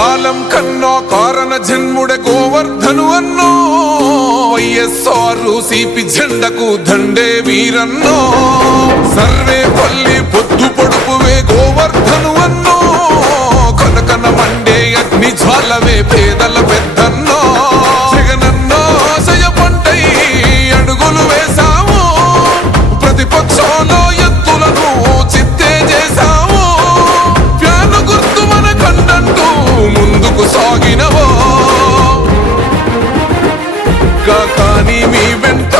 కాలం కన్నో కారణ జన్ముడే గోవర్ధను అన్నో YSR CP జెండకు Dande వీరన్నో survey పల్లి పొద్దు పొడుపువే గోవర్ధను అన్నో కనకన మండే అగ్ని జ్వాలవే పేదల పెద్దన్నో జగనన్నో సయపంటై అడుగులు వేశావు ప్రతిపక్షంలో ఎత్తులను చిత్తే చేశావు ప్యాను గుర్తు మన కండంటూ ముందుకు సాగినవో కానీ మీ వెంట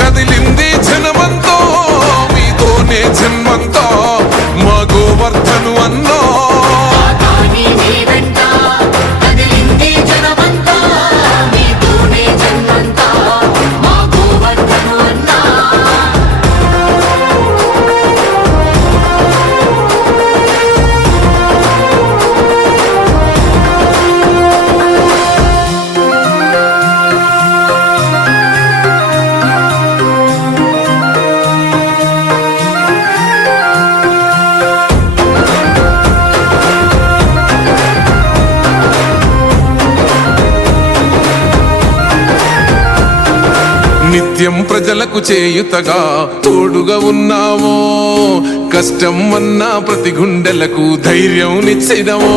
కదిలింది జనమంతో మీతోనే జన్మంతో మా గోవర్ధను అన్నో నిత్యం ప్రజలకు చేయుతగా తోడుగా ఉన్నావో కష్టం అన్నా ప్రతి గుండెలకు ధైర్యం నిచ్చినవో